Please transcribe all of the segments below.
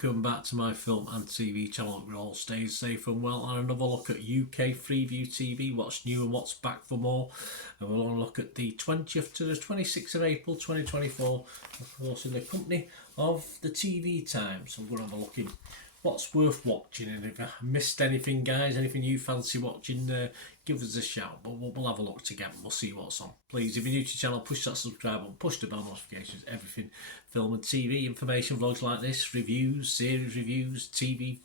welcome back to my film and TV channel. We're all staying safe and well, and another look at UK Freeview TV, what's new and what's back for more. And we'll look at the 20th to the 26th of April 2024, of course in the company of the TV Times. So we're going to have a look in what's worth watching, and if I missed anything, guys, anything you fancy watching, give us a shout. But we'll have a look together, we'll see what's on. Please, if you're new to the channel, push that subscribe button, push the bell notifications, everything film and TV information, vlogs like this, reviews, series reviews, TV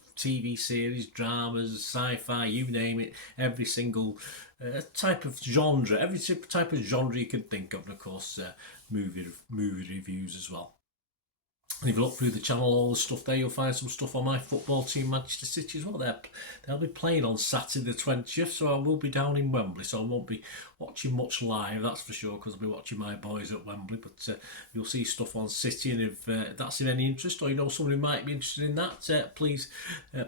series, dramas, sci-fi, you name it, every single type of genre, every type of genre you can think of, and of course movie reviews as well. And if you look through the channel, all the stuff there, you'll find some stuff on my football team, Manchester City as well. They'll be playing on Saturday the 20th, so I will be down in Wembley, so I won't be watching much live, that's for sure, because I'll be watching my boys at Wembley. But you'll see stuff on City, and if that's in any interest, or you know someone who might be interested in that, please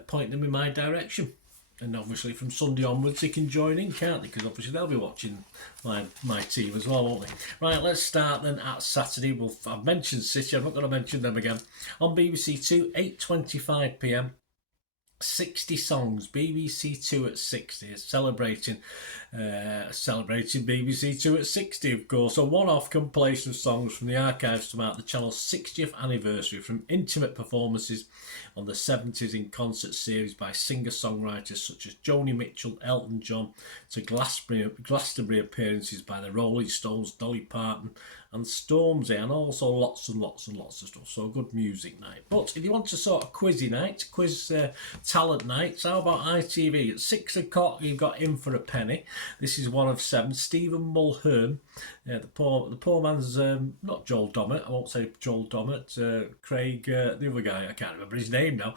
point them in my direction. And obviously from Sunday onwards they can join in, can't they? Because obviously they'll be watching my team as well, won't they? Right, let's start then at Saturday. I've mentioned City, I'm not going to mention them again. On BBC Two, 8:25 p.m. 60 songs, BBC Two at 60 is celebrating BBC Two at 60, of course. A one-off compilation of songs from the archives to mark the channel's 60th anniversary, from intimate performances on the 70s in concert series by singer-songwriters such as Joni Mitchell, Elton John, to Glastonbury appearances by the Rolling Stones, Dolly Parton and Stormzy, and also lots and lots of stuff. So a good music night. But if you want a sort of quizzy night, talent nights, how about ITV? At 6 o'clock you've got In for a Penny. This is one of 7. Stephen Mulhern, the poor man's not Joel Dommett, I won't say Joel Dommett, Craig, the other guy, I can't remember his name now.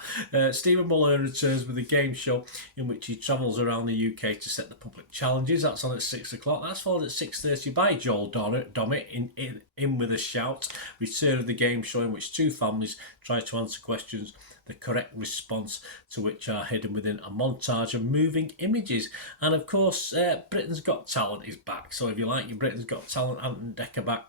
Stephen Mulhern returns with a game show in which he travels around the UK to set the public challenges. That's on at 6 o'clock. That's followed at 6:30 by Joel Dommett in with a Shout, return of the game show in which two families try to answer questions, the correct response to which are hidden within a montage of moving images. And of course, Britain's Got Talent is back. So if you like your Britain's Got Talent, Ant Decker back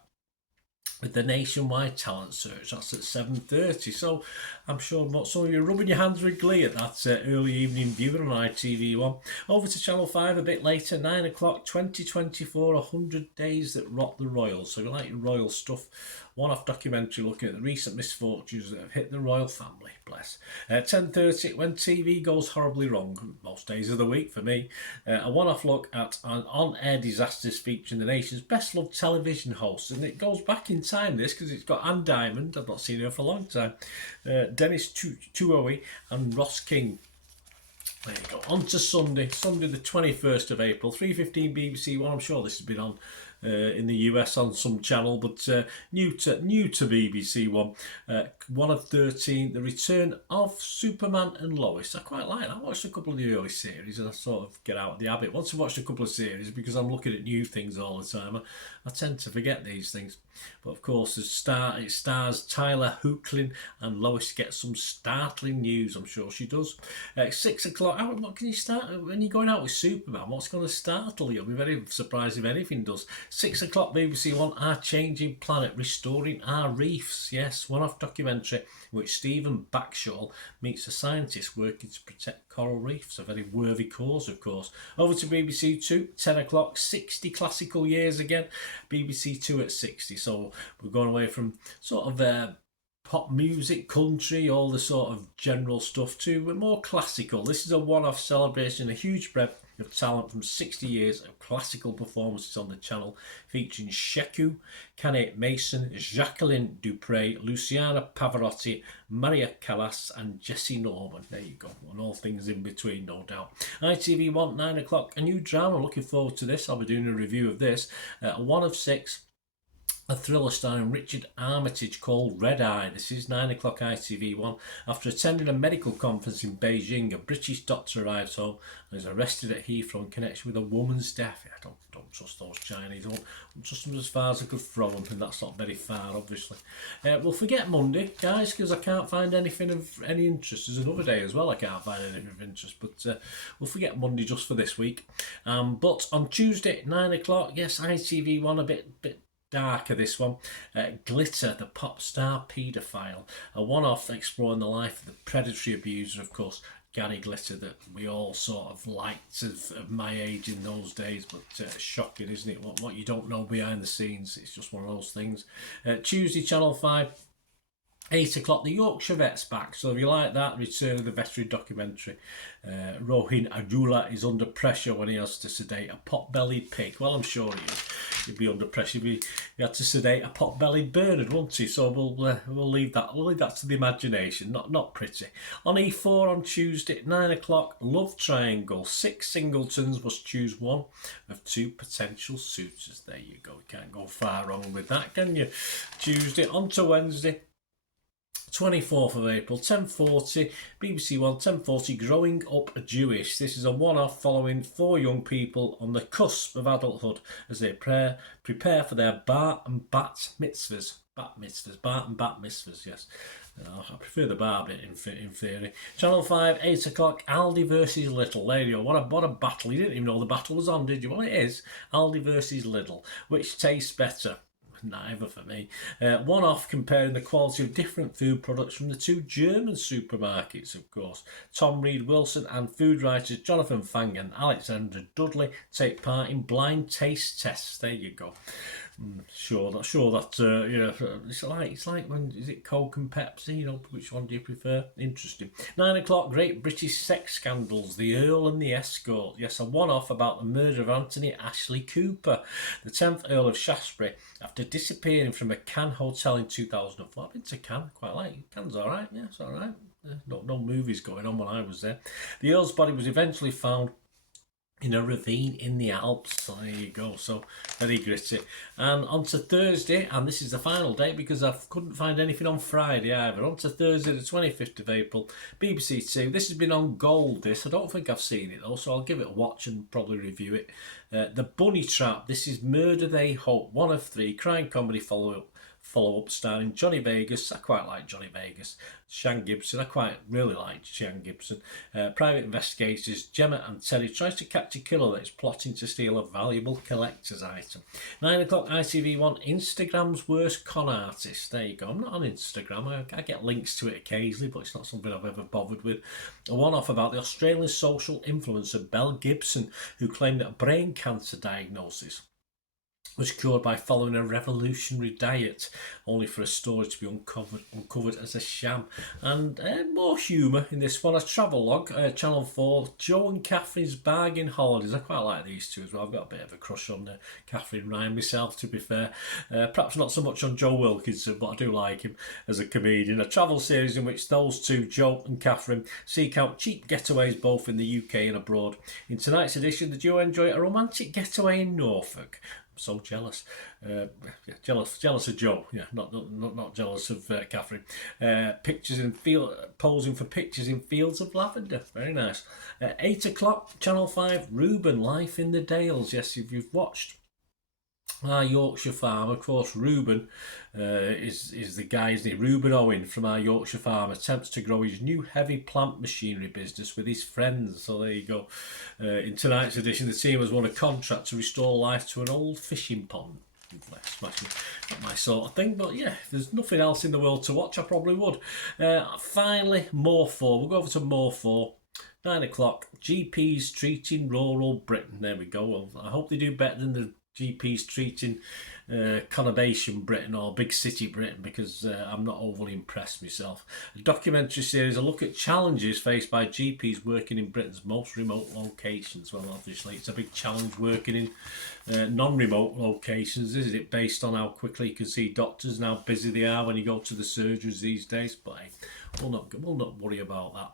with the nationwide talent search. That's at 7:30. So I'm sure some of you are rubbing your hands with glee at that early evening viewing on ITV1. Over to Channel 5 a bit later, 9 o'clock, 2024, 100 Days That Rocked the Royals. So if you like your royal stuff, one-off documentary looking at the recent misfortunes that have hit the royal family, bless. 10:30, When TV Goes Horribly Wrong, most days of the week for me. A one-off look at an on-air disasters featuring the nation's best-loved television hosts. And it goes back in time, this, because it's got Anne Diamond, I've not seen her for a long time, Dennis Tuohy and Ross King. There you go. On to Sunday the 21st of April, 3:15 BBC One. I'm sure this has been on in the US on some channel, but new to BBC One. 1 of 13, the return of Superman and Lois. I quite like that. I watched a couple of the early series and I sort of get out of the habit. Once I've watched a couple of series, because I'm looking at new things all the time, I tend to forget these things. But of course, it stars Tyler Hoechlin, and Lois gets some startling news. I'm sure she does. 6 o'clock. What can you start when you're going out with Superman? What's going to startle you? I'll be very surprised if anything does. 6 o'clock, BBC One, Our Changing Planet, Restoring Our Reefs. Yes, one-off documentary in which Stephen Backshall meets a scientist working to protect coral reefs. A very worthy cause, of course. Over to BBC Two, 10 o'clock, 60 classical years again. BBC Two at 60. So we're going away from sort of pop music, country, all the sort of general stuff to more classical. This is a one-off celebration, a huge breadth of talent from 60 years of classical performances on the channel, featuring Sheku, Kane Mason, Jacqueline Dupre, Luciana Pavarotti, Maria Callas and Jesse Norman. There you go, and all things in between, no doubt. ITV1, 9 o'clock, a new drama. Looking forward to this. I'll be doing a review of this. 1 of 6, a thriller starring Richard Armitage called Red Eye. This is 9 o'clock ITV1. After attending a medical conference in Beijing, a British doctor arrives home and is arrested at Heathrow in connection with a woman's death. I don't trust those Chinese. I don't trust them as far as I could throw them, and that's not very far, obviously. We'll forget Monday, guys, because I can't find anything of any interest. There's another day as well I can't find anything of interest, but we'll forget Monday just for this week. But on Tuesday, 9 o'clock, yes, ITV1, a bit darker, this one. Glitter, the pop star paedophile. A one-off exploring the life of the predatory abuser, of course, Gary Glitter, that we all sort of liked of my age in those days, but shocking, isn't it? What you don't know behind the scenes, it's just one of those things. Tuesday, Channel 5, 8 o'clock, the Yorkshire Vet's back. So if you like that, return of the veterinary documentary. Rohin Ajula is under pressure when he has to sedate a pot-bellied pig. Well, I'm sure he is. He'd be under pressure if he had to sedate a pot-bellied Bernard, wouldn't he? So we'll leave that. We'll leave that to the imagination. Not pretty. On E4 on Tuesday at 9 o'clock, Love Triangle. 6 singletons must choose one of 2 potential suitors. There you go. You can't go far wrong with that, can you? Tuesday on to Wednesday. 24th of April, 10:40, BBC One, 10:40, Growing Up Jewish. This is a one-off following 4 young people on the cusp of adulthood as they prepare for their bar and bat mitzvahs. Bar and bat mitzvahs, yes. I prefer the bar bit in theory. Channel 5, 8 o'clock, Aldi versus Lidl. There you go. What a battle. You didn't even know the battle was on, did you? Well, it is. Aldi versus Lidl. Which tastes better? Neither for me. One off comparing the quality of different food products from the 2 German supermarkets, of course. Tom Reed Wilson and food writers Jonathan Fang and Alexander Dudley take part in blind taste tests. There you go. Sure that you know, it's like when is it Coke and Pepsi? You know, which one do you prefer? Interesting. 9 o'clock, Great British Sex Scandals, The Earl and the Escort. Yes, a one-off about the murder of Anthony Ashley Cooper, the 10th Earl of Shaftesbury, after disappearing from a Cannes hotel in 2004. I've been to Cannes, quite like it. Cannes, all right. Yeah, it's all right. No movies going on when I was there. The Earl's body was eventually found in a ravine in the Alps. So there you go. So very gritty. And on to Thursday, and this is the final day because I couldn't find anything on Friday either. On to Thursday, the 25th of April, BBC Two. This has been on Gold. I don't think I've seen it though, so I'll give it a watch and probably review it. The Bunny Trap. This is Murder They Hope. 1 of 3 crime comedy follow-up starring Johnny Vegas. I quite like Johnny Vegas. Shan Gibson. I really like Shan Gibson. Private investigators Gemma and Terry tries to catch a killer that is plotting to steal a valuable collector's item. 9 o'clock, ITV1, Instagram's worst con artist. There you go. I'm not on Instagram. I get links to it occasionally, but it's not something I've ever bothered with. A one-off about the Australian social influencer Belle Gibson, who claimed that a brain cancer diagnosis was cured by following a revolutionary diet, only for a story to be uncovered as a sham. And more humour in this one, a travellogue, Channel 4, Joe and Catherine's Bargain Holidays. I quite like these two as well. I've got a bit of a crush on Catherine Ryan myself, to be fair. Perhaps not so much on Joe Wilkinson, but I do like him as a comedian. A travel series in which those two, Joe and Catherine, seek out cheap getaways both in the UK and abroad. In tonight's edition, the duo enjoy a romantic getaway in Norfolk. So jealous. Jealous of Joe. Yeah, not jealous of Catherine. Posing for pictures in fields of lavender. Very nice. 8 o'clock, Channel 5, Reuben, Life in the Dales. Yes, if you've watched our Yorkshire farm, of course, Reuben is the guy, isn't he? Reuben Owen from our Yorkshire farm attempts to grow his new heavy plant machinery business with his friends. So there you go. In tonight's edition, the team has won a contract to restore life to an old fishing pond. Smashing. Not my sort of thing, but yeah, if there's nothing else in the world to watch, I probably would. Finally, More 4. We'll go over to More 4. 9 o'clock, GPs treating rural Britain. There we go. Well, I hope they do better than the GPs treating conurbation Britain or big city Britain, because I'm not overly impressed myself. A documentary series, a look at challenges faced by GPs working in Britain's most remote locations. Well, obviously it's a big challenge working in non-remote locations, isn't it, based on how quickly you can see doctors and how busy they are when you go to the surgeries these days. But hey, we'll not worry about that.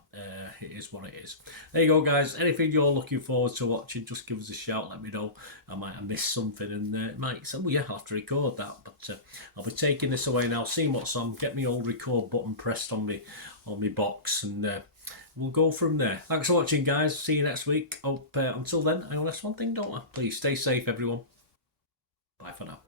It is what it is. There you go, guys. Anything you're looking forward to watching, just give us a shout. Let me know. I might have missed something, and might say, well, yeah, I'll have to record that. But I'll be taking this away now, seeing what's on, get my old record button pressed on me box, and we'll go from there. Thanks for watching, guys. See you next week. Hope until then, I know that's one thing, don't I? Please stay safe, everyone. Bye for now.